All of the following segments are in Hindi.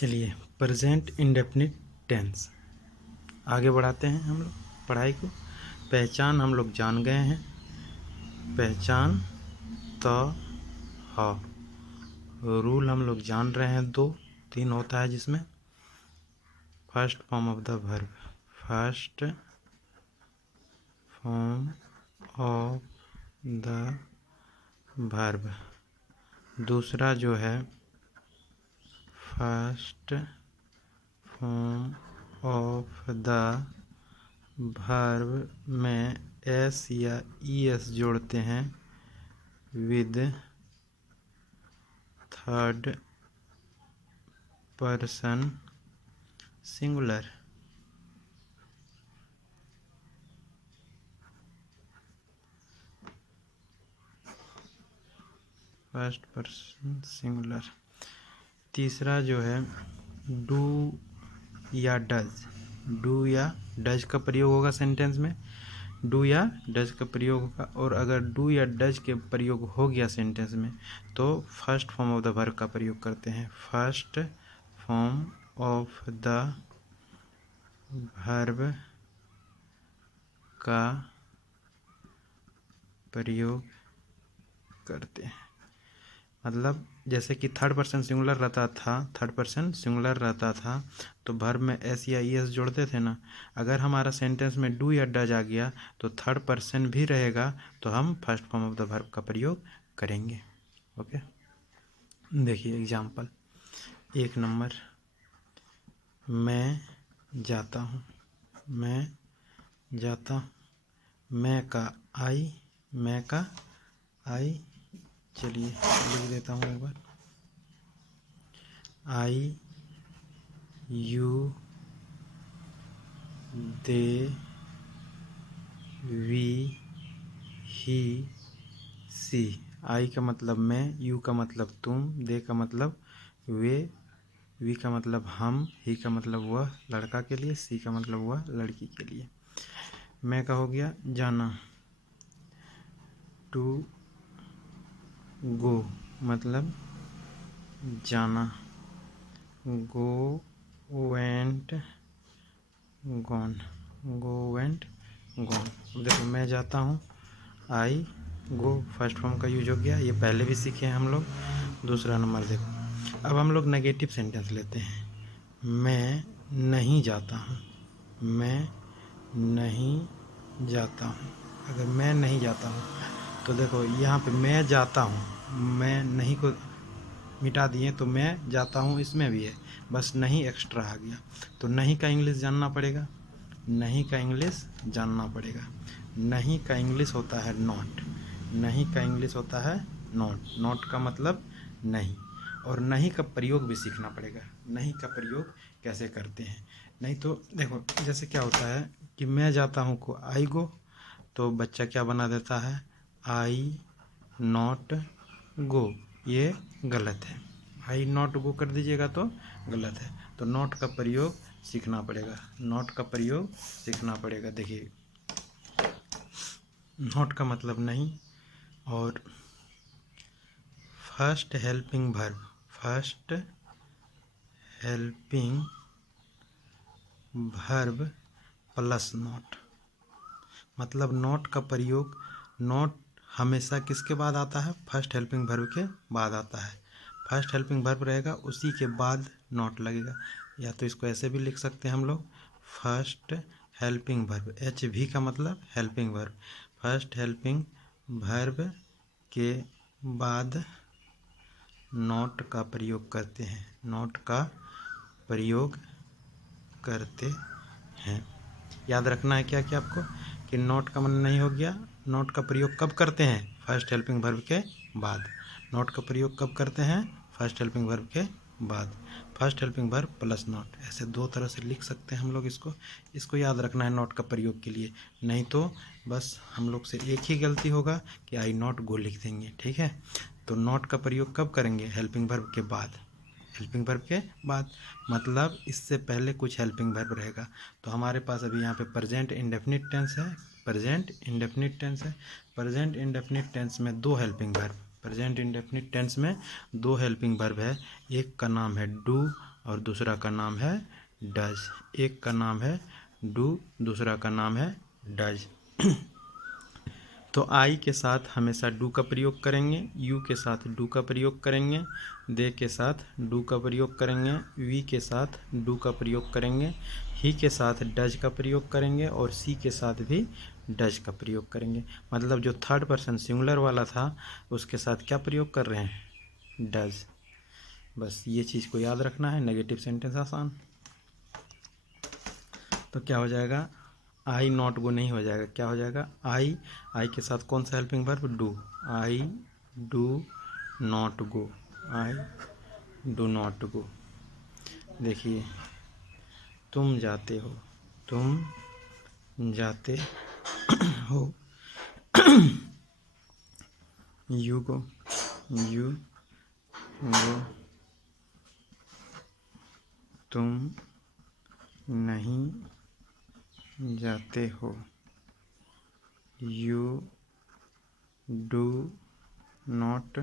चलिए प्रेजेंट इंडेफिनिट टेंस आगे बढ़ाते हैं हम लोग पढ़ाई को। पहचान हम लोग जान गए हैं, पहचान तो ह। रूल हम लोग जान रहे हैं, 2-3 होता है जिसमें first form of the verb, first form of the verb. दूसरा जो है first form of the verb में एस या ईएस जोड़ते हैं with third person singular. First person singular. तीसरा जो है डू या डज, डू या डज का प्रयोग होगा सेंटेंस में, डू या डज का प्रयोग होगा। और अगर डू या डज के प्रयोग हो गया सेंटेंस में तो first form of the verb का प्रयोग करते हैं, first form of the verb का प्रयोग करते हैं। मतलब जैसे कि थर्ड पर्सन सिंगुलर रहता था, थर्ड पर्सन सिंगुलर रहता था तो वर्ब में एस या ई एस जोड़ते थे ना। अगर हमारा सेंटेंस में डू या डज आ गया तो थर्ड पर्सन भी रहेगा तो हम first form of the verb का प्रयोग करेंगे। ओके, देखिए एग्जाम्पल 1 नंबर, मैं जाता हूँ, मैं जाता हूँ, मैं का आई, मैं का आई। चलिए लिख देता हूँ एक बार, आई यू दे वी ही सी। आई का मतलब मैं, यू का मतलब तुम, दे का मतलब वे, वी का मतलब हम, ही का मतलब वह लड़का के लिए, सी का मतलब वह लड़की के लिए। मैं का हो गया जाना, टू गो मतलब जाना, go went gone, go went gone. देखो मैं जाता हूँ, आई गो फर्स्ट फॉर्म का यूज हो गया, ये पहले भी सीखे हैं हम लोग। दूसरा नंबर देखो, अब हम लोग नेगेटिव सेंटेंस लेते हैं। मैं नहीं जाता हूँ, मैं नहीं जाता हूँ। अगर मैं नहीं जाता हूँ तो देखो यहाँ पे मैं जाता हूँ, मैं नहीं को मिटा दिए तो मैं जाता हूँ इसमें भी है, बस नहीं एक्स्ट्रा आ गया। तो नहीं का इंग्लिश जानना पड़ेगा, नहीं का इंग्लिश जानना पड़ेगा। नहीं का इंग्लिश होता है नॉट, नहीं का इंग्लिश होता है नॉट, नॉट का मतलब नहीं। और नहीं का प्रयोग भी सीखना पड़ेगा, नहीं का प्रयोग कैसे करते हैं। नहीं तो देखो जैसे क्या होता है कि मैं जाता हूँ को आई गो, तो बच्चा क्या बना देता है आई नॉट गो, ये गलत है। आई नॉट गो कर दीजिएगा तो गलत है। तो नॉट का प्रयोग सीखना पड़ेगा, नॉट का प्रयोग सीखना पड़ेगा। देखिए नॉट का मतलब नहीं। और first helping verb, first helping verb plus not, मतलब नॉट का प्रयोग, नॉट हमेशा किसके बाद आता है, फर्स्ट हेल्पिंग वर्ब के बाद आता है। फर्स्ट हेल्पिंग वर्ब रहेगा उसी के बाद नॉट लगेगा। या तो इसको ऐसे भी लिख सकते हैं हम लोग, फर्स्ट हेल्पिंग वर्ब, एच भी का मतलब helping verb, first helping verb के बाद नॉट का प्रयोग करते हैं, नॉट का प्रयोग करते हैं। याद रखना है क्या क्या आपको कि नॉट का मन नहीं हो गया, नॉट का प्रयोग कब करते हैं, फर्स्ट हेल्पिंग वर्ब के बाद। नॉट का प्रयोग कब करते हैं, फर्स्ट हेल्पिंग वर्ब के बाद। First helping verb plus not, ऐसे 2 तरह से लिख सकते हैं हम लोग इसको। इसको याद रखना है नॉट का प्रयोग के लिए, नहीं तो बस हम लोग से एक ही गलती होगा कि आई नॉट गो लिख देंगे। ठीक है, तो नॉट का प्रयोग कब करेंगे, हेल्पिंग वर्ब के बाद, हेल्पिंग वर्ब के बाद मतलब इससे पहले कुछ हेल्पिंग वर्ब रहेगा। तो हमारे पास अभी यहाँ पे प्रेजेंट इंडेफिनिट टेंस है, प्रेजेंट इंडेफिनिट टेंस है। प्रेजेंट इंडेफिनिट टेंस में 2 helping verb, present indefinite tense में 2 हेल्पिंग वर्ब है। एक का नाम है डू और दूसरा का नाम है डज। एक का नाम है डू, दूसरा का नाम है डज। तो आई के साथ हमेशा डू का प्रयोग करेंगे, यू के साथ डू का प्रयोग करेंगे, दे के साथ डू का प्रयोग करेंगे, वी के साथ डू का प्रयोग करेंगे, ही के साथ डज का प्रयोग करेंगे और सी के साथ भी डज का प्रयोग करेंगे। मतलब जो थर्ड पर्सन सिंगुलर वाला था उसके साथ क्या प्रयोग कर रहे हैं? डज। बस ये चीज़ को याद रखना है। नेगेटिव सेंटेंस आसान। तो क्या हो जाएगा? आई नॉट गो नहीं हो जाएगा, क्या हो जाएगा? आई के साथ कौन सा helping verb? Do. I do not go, I do not गो। देखिए, तुम जाते हो, तुम जाते हो, यू गो, यू गो। तुम नहीं जाते हो, यू डू नॉट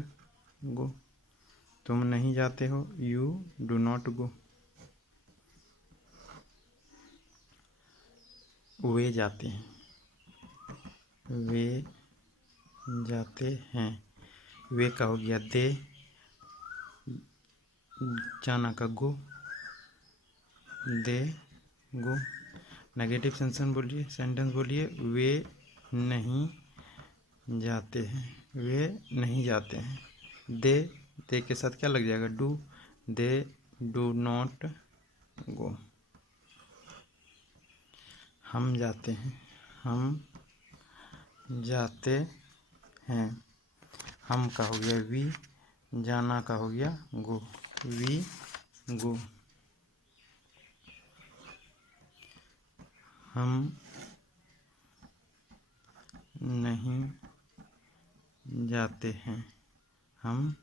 गो। तुम नहीं जाते हो, यू डू नॉट गो। वे जाते हैं, वे जाते हैं। वे का हो गया दे, जाना का गो, दे गो। नेगेटिव सेंटेंस बोलिए, वे नहीं जाते हैं, वे नहीं जाते हैं। दे के साथ क्या लग जाएगा? डू, दे डू नॉट गो। हम जाते हैं, हम जाते हैं। हम का हो गया वी, जाना का हो गया गो, वी गो। हम नहीं जाते हैं, हम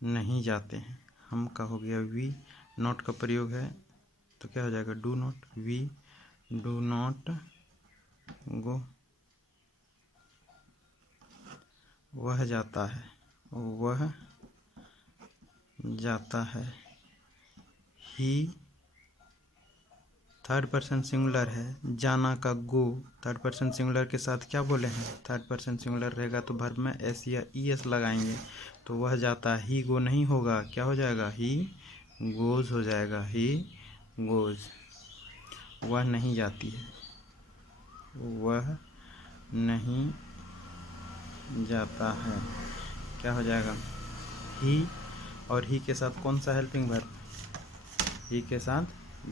नहीं जाते हैं। हम का हो गया वी, नॉट का प्रयोग है तो क्या हो जाएगा? Do not, we do not go. वह जाता है, वह जाता है। ही थर्ड पर्सन सिंगुलर है, जाना का गो थर्ड पर्सन सिंगुलर के साथ क्या बोले हैं? थर्ड पर्सन सिंगुलर रहेगा तो वर्ब में एस या ई एस लगाएंगे। तो वह जाता है, ही गो नहीं होगा, क्या हो जाएगा? ही गोज हो जाएगा, ही गोज। वह नहीं जाती है, वह नहीं जाता है, क्या हो जाएगा? ही। और ही के साथ कौन सा हेल्पिंग वर्ब? ही के साथ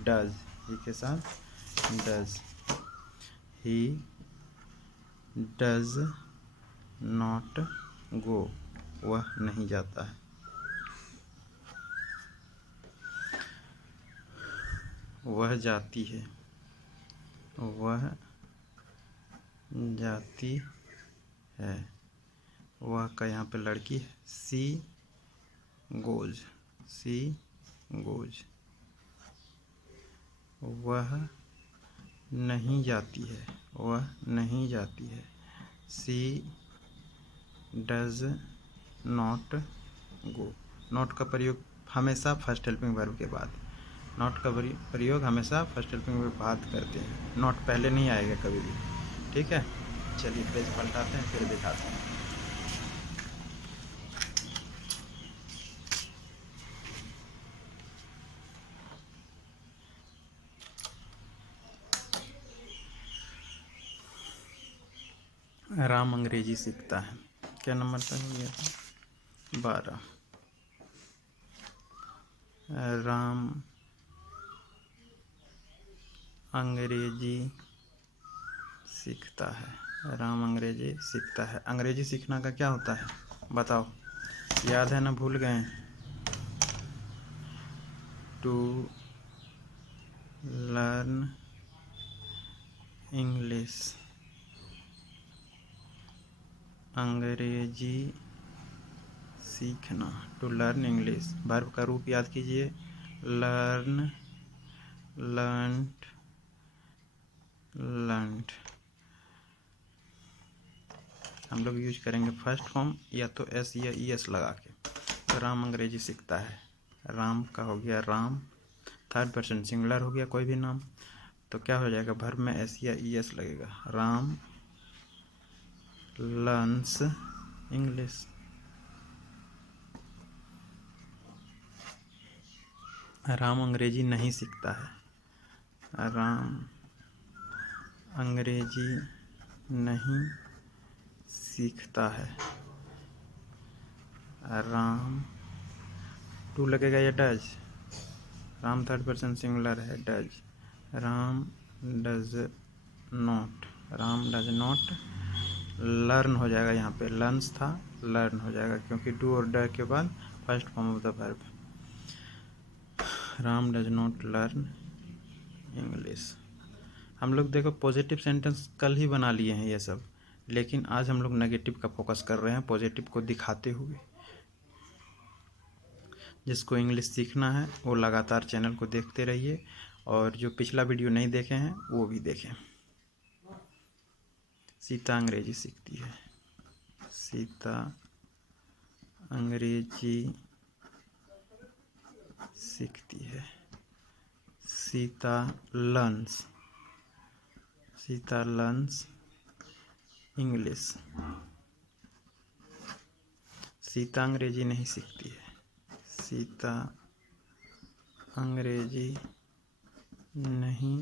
डज, ही के साथ does. He does not go, वह नहीं जाता है। वह जाती है, वह जाती है। वह का यहाँ पे लड़की है, सी गोज, सी गोज। वह नहीं जाती है, वह नहीं जाती है। सी डज नॉट गो। नॉट का प्रयोग हमेशा फर्स्ट हेल्पिंग वर्ब के बाद, नॉट का प्रयोग हमेशा फर्स्ट हेल्पिंग वर्ब के बाद करते हैं। नॉट पहले नहीं आएगा कभी भी, ठीक है। चलिए पेज पलटाते हैं, फिर दिखाते हैं। राम अंग्रेजी सीखता है, क्या नंबर तक हो गया था? 12। राम अंग्रेजी सीखता है, राम अंग्रेजी सीखता है। अंग्रेजी सीखना का क्या होता है बताओ? याद है ना, भूल गए? टू लर्न इंग्लिश, अंग्रेजी सीखना। टू लर्न इंग्लिश, वर्ब का रूप याद कीजिए, लर्न, लर्नड, लर्नड। हम लोग यूज करेंगे फर्स्ट फॉर्म या तो एस या ई एस लगा के। तो राम अंग्रेजी सीखता है, राम का हो गया राम, थर्ड पर्सन सिंगुलर हो गया कोई भी नाम, तो क्या हो जाएगा, वर्ब में एस या ई एस लगेगा। Ram learns English. राम अंग्रेजी नहीं सीखता है। राम अंग्रेजी नहीं सीखता है। राम टू लगेगा या does. Ram third person singular है, does. Ram does not, Ram does not learn हो जाएगा, यहाँ पे लर्न्स था, लर्न हो जाएगा क्योंकि डू और ड के बाद first form of the verb. Ram does not learn English. हम लोग देखो पॉजिटिव सेंटेंस कल ही बना लिए हैं ये सब, लेकिन आज हम लोग नेगेटिव का फोकस कर रहे हैं, पॉजिटिव को दिखाते हुए। जिसको इंग्लिश सीखना है वो लगातार चैनल को देखते रहिए, और जो पिछला वीडियो नहीं देखे हैं वो भी देखें। सीता अंग्रेजी सीखती है। सीता अंग्रेजी सीखती है। Sita learns, Sita learns English. Sita अंग्रेजी नहीं सीखती है। सीता अंग्रेजी नहीं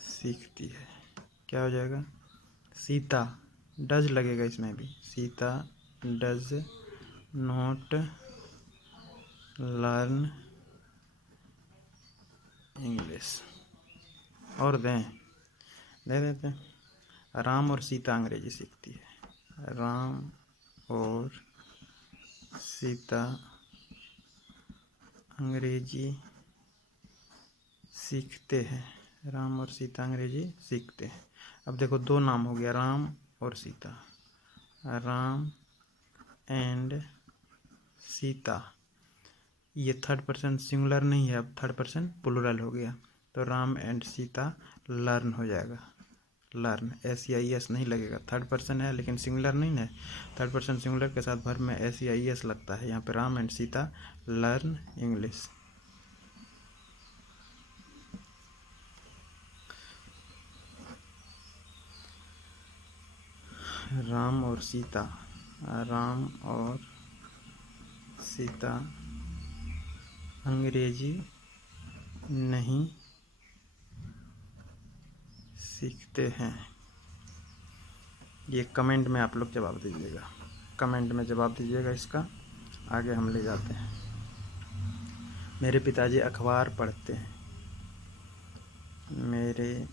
सीखती है। क्या हो जाएगा, सीता डज लगेगा इसमें भी। Sita does not learn English. और दें, दे देते हैं। राम और सीता अंग्रेजी सीखती है। राम और सीता अंग्रेजी सीखते हैं। राम और सीता अंग्रेजी सीखते हैं। अब देखो दो नाम हो गया, राम और सीता। राम एंड सीता, ये थर्ड पर्सन सिंगुलर नहीं है, अब थर्ड पर्सन प्लूरल हो गया, तो राम एंड सीता लर्न हो जाएगा। लर्न एस या ई एस नहीं लगेगा, थर्ड पर्सन है लेकिन सिंगुलर नहीं है। थर्ड पर्सन सिंगुलर के साथ वर्ब में एस या ई एस लगता है। यहाँ पे Ram and Sita learn English. Ram और सीता, राम और सीता अंग्रेजी नहीं सीखते हैं। ये कमेंट में आप लोग जवाब दीजिएगा, कमेंट में जवाब दीजिएगा इसका, आगे हम ले जाते हैं। मेरे पिताजी अखबार पढ़ते हैं। मेरे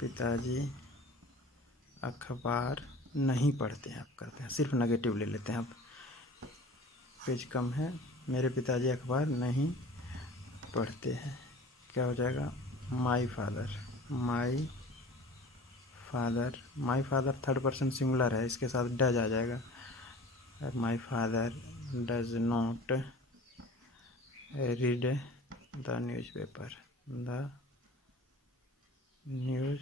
पिताजी अखबार नहीं पढ़ते हैं। आप करते हैं, सिर्फ नेगेटिव ले लेते हैं। अब पेज कम है। मेरे पिताजी अखबार नहीं पढ़ते हैं। क्या हो जाएगा, my father. My father, my father third person singular है, इसके साथ डज आ जाएगा। My father does not read the news paper. The news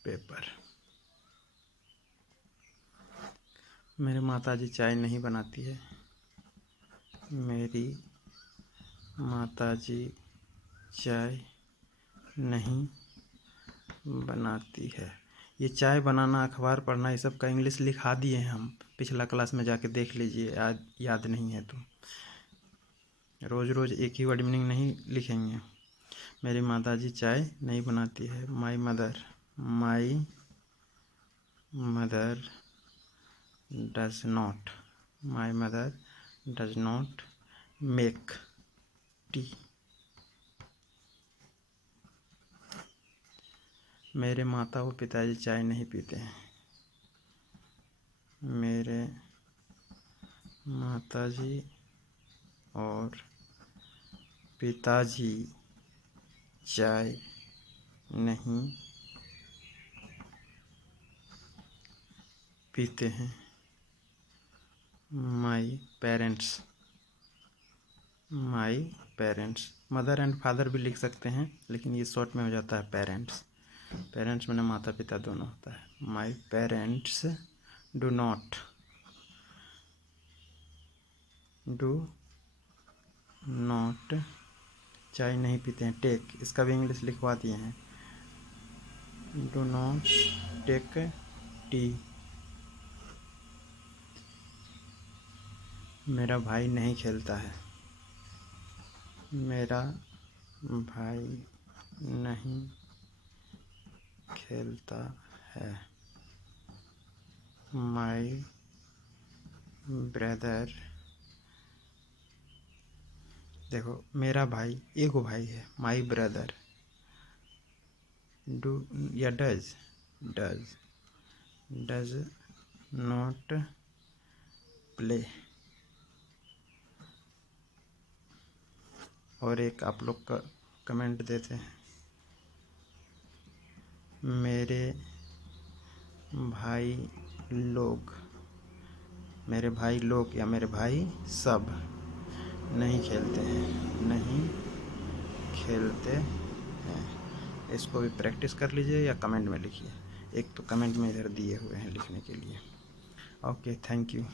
paper. मेरे माताजी चाय नहीं बनाती है। मेरी माताजी चाय नहीं बनाती है। ये चाय बनाना, अखबार पढ़ना, ये सब का इंग्लिश लिखा दिए हैं हम, पिछला क्लास में जाके देख लीजिए, याद नहीं है तो। रोज़ रोज़ एक ही वर्ड मीनिंग नहीं लिखेंगे। मेरी माताजी चाय नहीं बनाती है। My mother, my mother does not, my mother does not make tea. मेरे माता व पिताजी चाय नहीं पीते हैं। मेरे माताजी और पिताजी चाय नहीं पीते हैं। My parents, my parents, mother and father भी लिख सकते हैं, लेकिन ये शॉर्ट में हो जाता है पेरेंट्स। पेरेंट्स मैंने माता पिता दोनों होता है। My parents do not not, चाय नहीं पीते हैं, टेक, इसका भी इंग्लिश लिखवा दिए हैं, डू नॉट टेक टी। मेरा भाई नहीं खेलता है, मेरा भाई नहीं खेलता है, माई ब्रदर, देखो मेरा भाई, एगो भाई है, माई ब्रदर, डू या डज, डज नॉट प्ले। और एक आप लोग का कमेंट देते हैं, मेरे भाई लोग, मेरे भाई लोग या मेरे भाई सब नहीं खेलते हैं, नहीं खेलते हैं। इसको भी प्रैक्टिस कर लीजिए या कमेंट में लिखिए, एक तो कमेंट में इधर दिए हुए हैं लिखने के लिए। Okay, thank you.